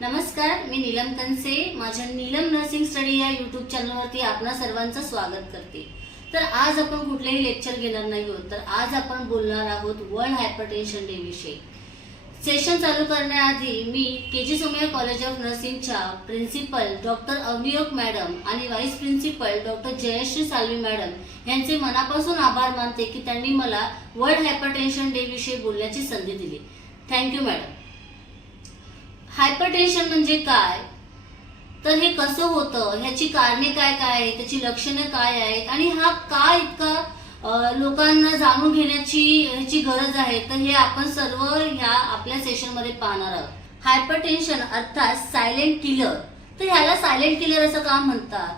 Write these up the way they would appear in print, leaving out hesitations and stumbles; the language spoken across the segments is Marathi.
नमस्कार, मी नीलम कंसे माझ्या नीलम नर्सिंग स्टडी या यूट्यूब चॅनलवरती आपणा सर्वांचं स्वागत करते। तर आज आपण कुठलेही लेक्चर घेणार नाही आहोत, तर आज आपण बोलणार आहोत वर्ल्ड हायपरटेन्शन डे विषयी। सेशन चालू करण्याआधी मी केजी सोमय्या कॉलेज ऑफ नर्सिंगच्या प्रिन्सिपल डॉक्टर अवनियोग मॅडम आणि vice principal doctor Jayashree Salvi madam यांचे मनापासून आभार मानते की त्यांनी मला वर्ल्ड हायपरटेन्शन डे विषयी बोलण्याची संधी दिली। Thank you madam. हायपरटेन्शन म्हणजे काय, तर हे कसं होतं, ह्याची कारणे काय काय आहेत, त्याची लक्षणे काय आहेत आणि हा का इतका लोकांना जाणून घेण्याची ह्याची गरज आहे, तर हे आपण सर्व ह्या आपल्या सेशन मध्ये पाहणार आहोत। हायपरटेन्शन अर्थात सायलेंट किलर। तर ह्याला सायलेंट किलर असं का म्हणतात,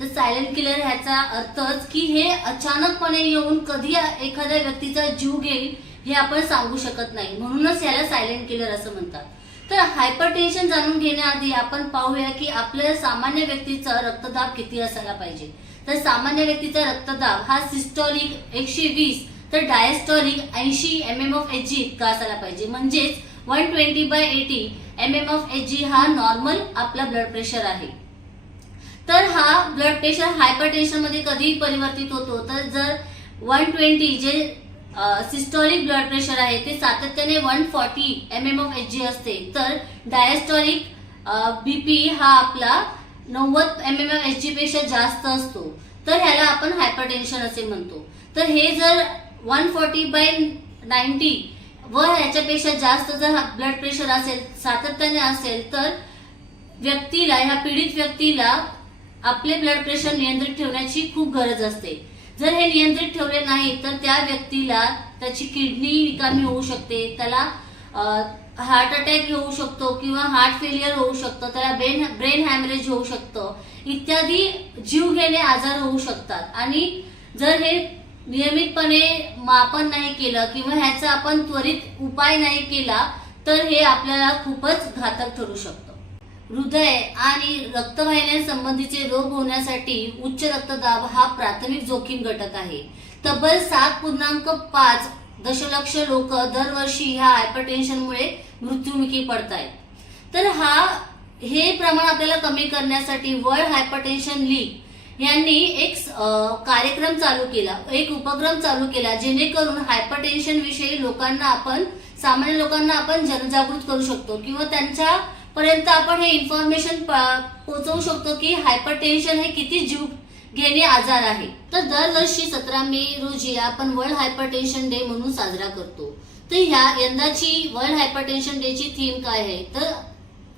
तर सायलेंट किलर ह्याचा अर्थच की हे अचानकपणे येऊन कधी एखाद्या व्यक्तीचा जीव घेईल हे आपण सांगू शकत नाही, म्हणूनच याला सायलेंट किलर असं म्हणतात। तर हायपरटेन्शन जाणून घेण्याआधी आपण पाहूया की आपल्या सामान्य व्यक्तीचा रक्तदाब किती असायला पाहिजे। तर सामान्य व्यक्तीचा रक्तदाब हा सिस्टोलिक 120 तर डायस्टोलिक 80 mmHg इतका असायला पाहिजे, म्हणजेच 120/80 mmHg हा नॉर्मल आपला ब्लड प्रेशर आहे। तर हा ब्लड प्रेशर हायपरटेन्शन मध्ये कधी परिवर्तित होतो, तर जर 120 जे सिस्टोलिक ब्लड प्रेशर आहे ते सातत्याने 140 mmHg असते, तर डायस्टोलिक बीपी हा आपला 90 mmHg पेक्षा जास्त असतो, तर ह्याला आपण हायपरटेन्शन असे म्हणतो। तर हे जर 140/90 व ह्याच्यापेक्षा जास्त जर ब्लड प्रेशर असेल, सातत्याने असेल, तर व्यक्तीला, ह्या पीडित व्यक्तीला आपले ब्लड प्रेशर नियंत्रित ठेवण्याची खूप गरज असते। जर हे नियंत्रित ठेवले नाही तर त्या व्यक्तीला त्याची किडनी निकामी होऊ शकते, त्याला हार्ट अटॅक होऊ शकतो किंवा हार्ट फेलियर होऊ शकतं, त्याला ब्रेन हॅमरेज होऊ शकतं, इत्यादी जीवघेणे आजार होऊ शकतात। आणि जर हे नियमितपणे मापन नाही केलं किंवा ह्याचा आपण त्वरित उपाय नाही केला तर हे आपल्याला खूपच घातक ठरू शकतं। हृदय आणि रक्तवाहिन्यांसंबंधीचे रोग होण्यासाठी उच्च रक्तदाब हा प्राथमिक जोखीम घटक आहे। तब्बल 7.5 दशलक्ष लोक दरवर्षी ह्या हायपरटेन्शनमुळे मृत्युमुखी पडतायत। तर हे प्रमाण आपल्याला कमी करण्यासाठी वर्ल्ड हायपरटेन्शन लीग यांनी एक कार्यक्रम चालू केला, एक उपक्रम चालू केला, जेणेकरून हायपरटेन्शन विषयी सामान्य लोकांना आपण जनजागृत करू शकतो किंवा त्यांच्या पर्यंत आपण हे इन्फॉर्मेशन पोहोचवू शकतो की हायपरटेन्शन हे किती जीव घेणे आजार आहे। तर दरवर्षी 17 मे रोजी आपण वर्ल्ड हायपरटेन्शन डे म्हणून साजरा करतो। तर यंदाची वर्ल्ड हायपरटेन्शन डे ची थीम काय आहे, तर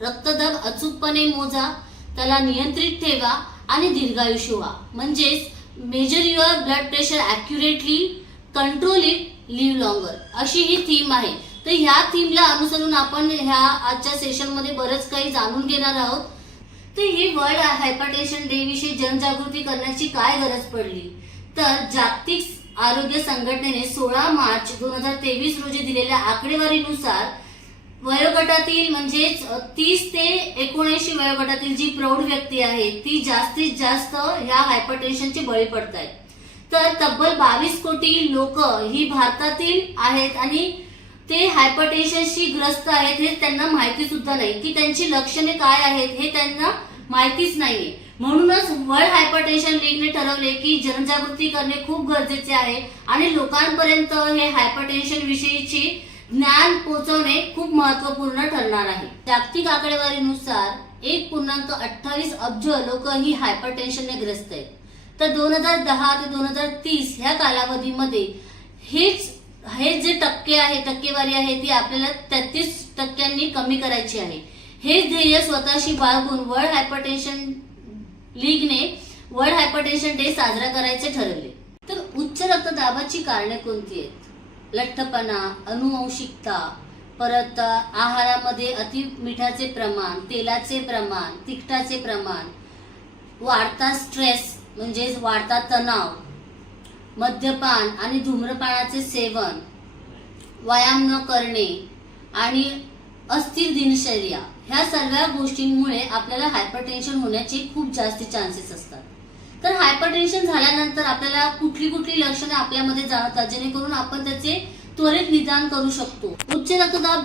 रक्तदाब अचूकपणे मोजा, त्याला नियंत्रित ठेवा आणि दीर्घायुष्य व्हा, म्हणजेच measure your blood pressure accurately, control it, live longer, अशी ही थीम आहे। तर ह्या थीमला अनुसरून आपण ह्या आजच्या सेशन मध्ये बरंच काही जाणून घेणार आहोत। तर ही वर्ल्ड हायपरटेन्शन डे विषयी जनजागृती करण्याची काय गरज पडली, तर जागतिक आरोग्य संघटनेने 16 मार्च 2023 रोजी दिलेल्या आकडेवारीनुसार वयोगटातील म्हणजेच 30 ते 79 वयोगटातील जी प्रौढ व्यक्ती आहे ती जास्तीत जास्त ह्या हायपरटेन्शनचे बळी पडत आहेत। तर तब्बल 22 कोटी लोक ही भारतातील आहेत आणि ते हायपरटेन्शनशी ग्रस्त आहेत हे त्यांना माहिती सुद्धा नाही, की त्यांची लक्षणे काय आहेत हे त्यांना माहितीच नाहीये। म्हणूनच वर्ल्ड हायपरटेन्शन लीगने ठरवले की जनजागृती करणे खूप गरजेचे आहे आणि लोकांपर्यंत हे हायपरटेन्शन विषयीचे ज्ञान पोहोचवणे खूप महत्त्वपूर्ण ठरणार आहे। जागतिक आकडेवारीनुसार 1.28 अब्ज लोक ही हायपरटेन्शनने ग्रस्त आहेत। तर 2010 ते 2030 ह्या कालावधीमध्ये हे जे टक्केवारी आहे ती आपल्याला 33% कमी करायची आहे। हे ध्येय स्वतःशी बाळगून वर्ल्ड हायपरटेन्शन लीगने वर्ल्ड हायपरटेन्शन डे साजरा करायचे ठरवले। तर उच्च रक्तदाबाची कारणे कोणती आहेत, लठ्ठपणा, अनुवंशिकता, परत आहारामध्ये अति मिठाचे प्रमाण, तेलाचे प्रमाण, तिखटाचे प्रमाण, वाढता स्ट्रेस म्हणजेच वाढता तणाव, मद्यपान आणि धूम्रपानाचे सेवन, व्यायाम न करणे आणि अस्थिर दिनचर्या, ह्या सर्व गोष्टींमुळे आपल्याला हायपरटेन्शन होण्याचे खूप जास्त चान्सेस असतात। तर हायपरटेन्शन झाल्यानंतर आपल्याला कुठली लक्षणे आपल्यामध्ये जाणवतात जेणेकरून आपण त्याचे त्वरित निदान करू शकतो। उच्च रक्तदाब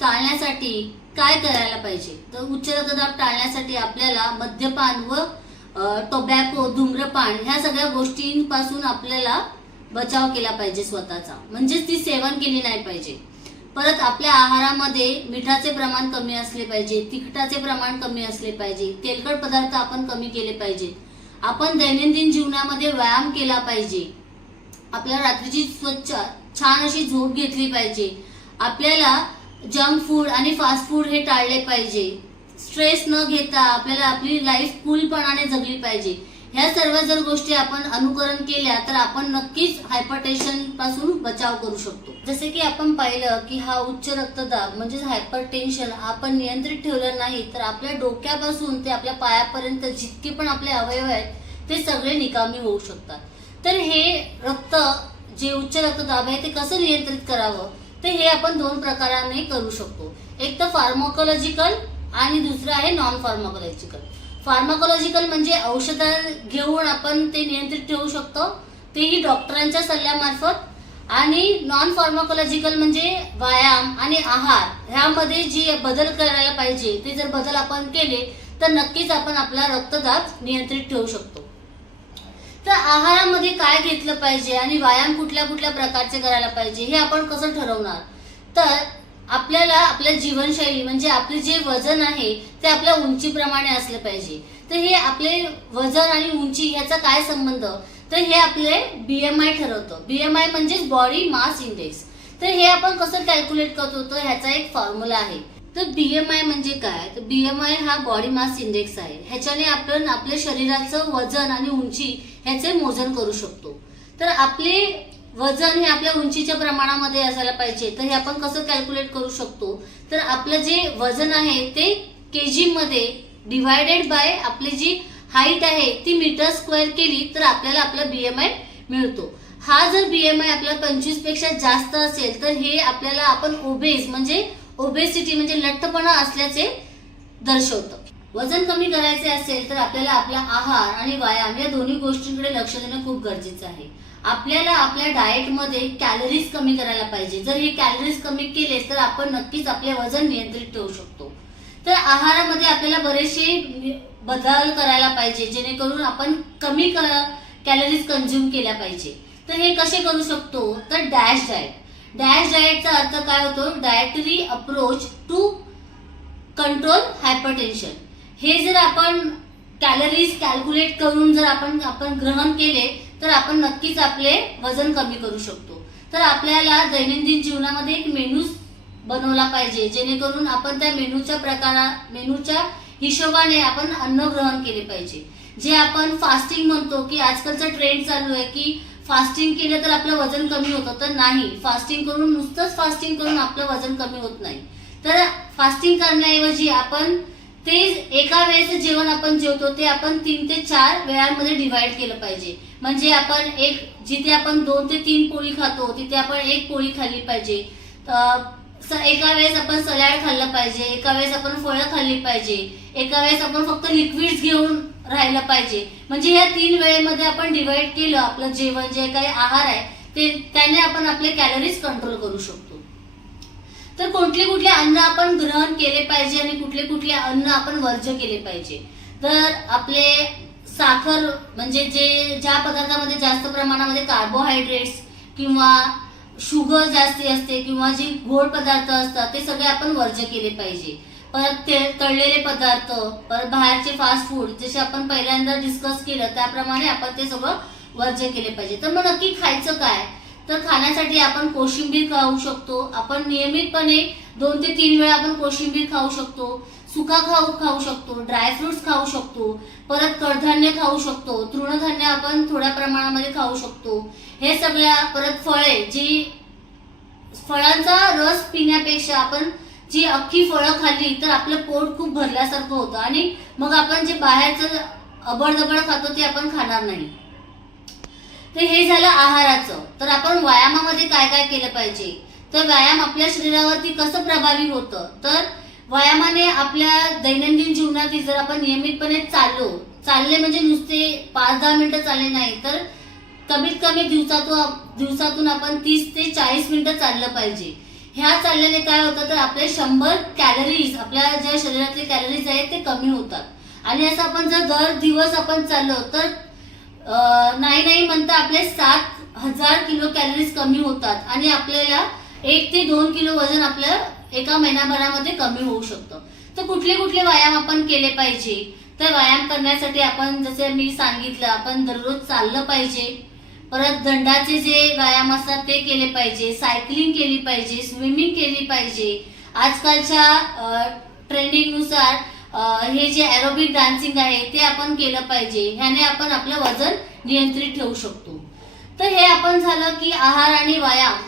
टाळण्यासाठी काय करायला पाहिजे? तर उच्च रक्तदाब टाळण्यासाठी आपल्याला मद्यपान व टोबॅको, धूम्रपान ह्या सगळ्या गोष्टींपासून आपल्याला बचाव केला पाहिजे स्वतःचा, म्हणजेच ती सेवन केली नाही पाहिजे. परत आपल्या आहारामध्ये मिठाचे प्रमाण कमी असले पाहिजे, तिखटाचे प्रमाण कमी असले पाहिजे, तेलकट पदार्थ आपण कमी केले पाहिजेत. आपण दैनंदिन जीवनामध्ये व्यायाम केला पाहिजे. आपल्याला रात्रीची स्वच्छ छान अशी झोप घेतली पाहिजे. आपल्याला जंक फूड आणि फास्ट फूड हे टाळले पाहिजे. स्ट्रेस न घेता आपल्याला आपली लाईफ कूलपणाने जगली पाहिजे. ह्या सर्व जर गोष्टी आपण अनुकरण केल्या तर आपण नक्कीच हायपरटेन्शन पासून बचाव करू शकतो. जसे की आपण पाहिलं की हा उच्च रक्तदाब म्हणजे हायपरटेन्शन आपण नियंत्रित ठेवलं नाही तर आपल्या डोक्यापासून ते आपल्या पायापर्यंत जितके पण आपले अवयव आहेत ते सगळे निकामी होऊ शकतात. तर हे जे उच्च रक्तदाब आहे ते कसं नियंत्रित करावं ते हे आपण दोन प्रकाराने करू शकतो. एक तर फार्माकोलॉजिकल आणि दुसरं आहे नॉन फार्माकोलॉजिकल. फार्माकोलॉजिकल म्हणजे औषध घेऊन आपण ते नियंत्रित ठेवू शकतो, तेही डॉक्टरांच्या सल्ल्यामार्फत. आणि नॉन फार्माकोलॉजिकल म्हणजे व्यायाम आणि आहार ह्यामध्ये जे बदल करायला पाहिजे ते जर बदल आपण केले तर नक्कीच आपण आपला रक्तदाब नियंत्रित ठेवू शकतो. तर आहारामध्ये काय घेतलं पाहिजे आणि व्यायाम कुठल्या कुठल्या प्रकारचे करायला पाहिजे हे आपण कसं ठरवणार? तर आपल्याला आपल्या जीवनशैली म्हणजे आपले जे वजन आहे ते आपल्या उंचीप्रमाणे असले पाहिजे. तर हे आपले वजन आणि उंची याचा काय संबंध? तर हे आपले बीएमआय ठरवतं. बीएमआय म्हणजेच बॉडी मास इंडेक्स. तर हे आपण कसं कॅल्क्युलेट करतो तर ह्याचा एक फॉर्म्युला आहे. तर बीएमआय म्हणजे काय? तर बीएमआय हा बॉडी मास इंडेक्स आहे. ह्याच्याने आपण आपल्या शरीराचं वजन आणि उंची ह्याचे मोजन करू शकतो. तर आपले वजन हे आपल्या उंचीच्या प्रमाणामध्ये असायला पाहिजे. तर हे आपण कसं कॅल्क्युलेट करू शकतो? तर आपलं जे वजन आहे ते केजी मध्ये डिवायडेड बाय आपली जी हाईट आहे ती मीटर स्क्वेअर केली तर आपल्याला आपला बीएमआय मिळतो. हा जर बीएमआय आपला 25 पेक्षा जास्त असेल तर हे आपल्याला आपण ओबेस म्हणजे ओबेसिटी म्हणजे लठ्ठपणा असल्याचे दर्शवतं. वजन कमी करायचे असेल तर आपल्याला आपला आहार आणि व्यायाम या दोन्ही गोष्टींकडे लक्ष देणं खूप गरजेचं आहे. आपल्याला आपल्या डाएटमध्ये कॅलरीज कमी करायला पाहिजे. जर हे कॅलरीज कमी केले तर आपण नक्कीच आपले वजन नियंत्रित ठेवू शकतो. तर आहारामध्ये आपल्याला बरेचसे बदल करायला पाहिजे जेणेकरून आपण कमी कॅलरीज कंझ्युम केल्या पाहिजे. तर हे कसे करू शकतो? तर डॅश डाएट. डॅश डाएटचा अर्थ काय होतो? Dietary approach to control hypertension. हे जर आपण कॅलरीज कॅल्क्युलेट करून जर आपण ग्रहण केले तर आपण नक्कीच आपले वजन कमी करू शकतो. तर आपल्याला दैनंदिन जीवनामध्ये एक मेनू बनवला पाहिजे जेणेकरून आपण त्या मेनूच्या हिशोबाने आपण अन्न ग्रहण केले पाहिजे. जे आपण फास्टिंग म्हणतो की आजकालचा ट्रेंड चालू आहे की फास्टिंग केलं तर आपलं वजन कमी होतं. तर नाही, फास्टिंग करून नुसतंच फास्टिंग करून आपलं वजन कमी होत नाही. तर फास्टिंग करण्याऐवजी आपण ते एका वेळेचं जेवण आपण जेवतो ते आपण 3 ते 4 वेळांमध्ये डिवाइड केलं पाहिजे. म्हणजे आपण जिथे आपण 2 ते 3 पोळी खातो तिथे आपण 1 पोळी खाल्ली पाहिजे. एका वेळेस आपण सलाड खाल्लं पाहिजे, एका वेळेस आपण फळं खाल्ली पाहिजे, एका वेळेस आपण फक्त लिक्विड्स घेऊन राहिलं पाहिजे. म्हणजे या 3 वेळेमध्ये आपण डिवाइड केलं आपलं जेवण जे काही आहार आहे त्याने आपण आपले कॅलरीज कंट्रोल करू शकतो. तर कुठले अन्न आपण ग्रहण केले पाहिजे आणि कुठले अन्न आपण वर्ज्य केले पाहिजे? तर आपले साखर म्हणजे ज्या पदार्थामध्ये जास्त प्रमाणामध्ये कार्बोहायड्रेट्स किंवा शुगर जास्ती असते किंवा जे गोड पदार्थ असतात ते सगळे आपण वर्ज्य केले पाहिजे. परत तळलेले पदार्थ, परत बाहेरचे फास्ट फूड जसे आपण पहिल्यांदा डिस्कस केलं त्याप्रमाणे आपण ते सगळं वर्ज्य केले पाहिजे. तर मग नक्की खायचं काय? तर खाण्यासाठी आपण कोशिंबीर खाऊ शकतो. आपण नियमितपणे 2 ते 3 वेळा आपण कोशिंबीर खाऊ शकतो. सुका खाऊ शकतो, ड्रायफ्रुट्स खाऊ शकतो, परत कडधान्य खाऊ शकतो, तृणधान्य आपण थोड्या प्रमाणामध्ये खाऊ शकतो. हे सगळ्या परत फळांचा रस पिण्यापेक्षा आपण जी अख्खी फळं खाल्ली तर आपलं पोट खूप भरल्यासारखं होतं आणि मग आपण जे बाहेरचं अबडधबड खातो ते आपण खाणार नाही. तर हे झालं आहाराचं. तर आपण व्यायामामध्ये काय काय केलं पाहिजे? तर व्यायाम आपल्या शरीरावरती कसं प्रभावी होतं? तर व्यायामाने आपल्या दैनंदिन जीवनात जर आपण नियमितपणे चालले म्हणजे नुसते 5-10 मिनिटं चालले नाही तर कमीत कमी दिवसातून आपण 30 ते 40 मिनिटं चाललं पाहिजे. ह्या चालल्याने काय होतं तर आपले 100 कॅलरीज, आपल्या ज्या शरीरातले कॅलरीज आहेत ते कमी होतात। आणि असं आपण जर दर दिवस आपण चाललो तर नाही म्हणता आपले 7000 किलो कॅलरीज कमी होतात आणि आपल्याला 1 ते 2 किलो वजन आपलं एका महिनाभरामध्ये कमी होऊ शकतं। तर कुठले कुठले व्यायाम आपण केले पाहिजे, तर व्यायाम करण्यासाठी आपण जसे मी सांगितलं आपण दररोज चाललं पाहिजे, परत दंडाचे जे व्यायाम असतात ते केले पाहिजे, सायकलिंग केली पाहिजे, स्विमिंग केली पाहिजे। आजकालच्या ट्रेंडिंगनुसार हे जे एरोबिक डान्सिंग आहे ते आपण केलं पाहिजे। ह्याने आपण आपलं वजन नियंत्रित ठेवू शकतो। तर हे आपण झालं की आहार आणि व्यायाम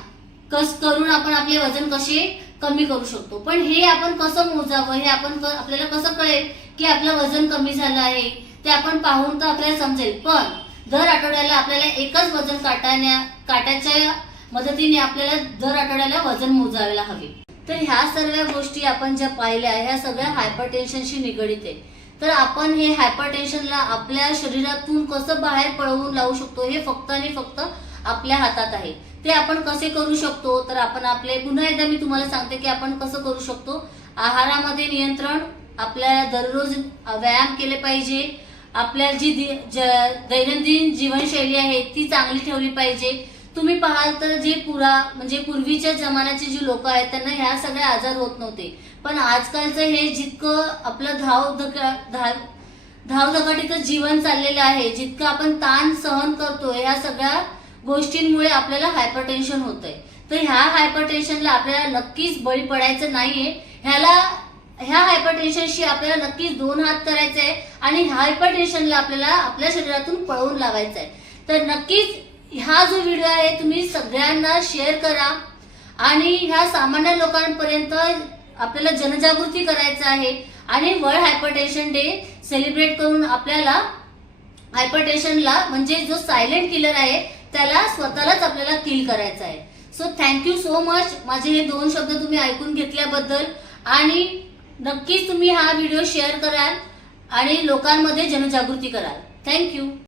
करून आपण आपले वजन कसे कमी करू शकतो। पण हे आपण कसं मोजावं, हे आपण आपल्याला कसं कळेल की आपलं वजन कमी झालं आहे, ते आपण पाहून तर आपल्याला समजेल। पण दर आठवड्याला आपल्याला एकच वजन काट्याच्या मदतीने आपल्याला दर आठवड्याला वजन मोजायला हवे। तर ह्या सर्व गोष्टी आपण ज्या पाहिल्या ह्या सगळ्या हायपरटेन्शनशी निगडित आहे। तर आपण हे हायपरटेन्शनला आपल्या शरीरातून कसं बाहेर पळवून लावू शकतो हे फक्त आणि फक्त आपल्या हातात आहे। ते आपण कसे करू शकतो तर आपण आपले पुन्हा एकदा मी तुम्हाला सांगते की आपण कसं करू शकतो। आहारामध्ये नियंत्रण, आपल्याला दररोज व्यायाम केले पाहिजे, आपल्या जी दैनंदिन जीवनशैली आहे ती चांगली ठेवली पाहिजे। तुम्ही पाहाल तर जे म्हणजे पूर्वीच्या जमान्याचे जे लोक आहेत त्यांना ह्या सगळे आजार होत नव्हते, पण आजकालचं हे जितकं आपलं धावधकाटीचं जीवन चाललेलं आहे, जितकं आपण ताण सहन करतोय ह्या सगळ्या गोष्टींमुळे आपल्याला हायपरटेन्शन होतंय। तर ह्या हायपरटेन्शनला आपल्याला नक्कीच बळी पडायचं नाहीये। ह्या हायपरटेन्शनशी आपल्याला नक्कीच 2 हात करायचे आहे आणि हायपरटेन्शनला आपल्याला आपल्या शरीरातून पळवून लावायचं आहे। तर नक्कीच हा जो व्हिडिओ आहे तुम्ही सगळ्यांना शेअर करा आणि ह्या सामान्य लोकांपर्यंत आपल्याला जनजागृती करायचं आहे आणि वर्ल्ड हायपरटेन्शन डे सेलिब्रेट करून आपल्याला हायपरटेन्शनला म्हणजे जो सायलेंट किलर आहे त्याला स्वतःलाच आपल्याला किल करायचं आहे। सो थँक्यू सो मच माझे हे 2 शब्द तुम्ही ऐकून घेतल्याबद्दल आणि नक्कीच तुम्ही हा व्हिडिओ शेअर कराल आणि लोकांमध्ये जनजागृती कराल। थँक्यू।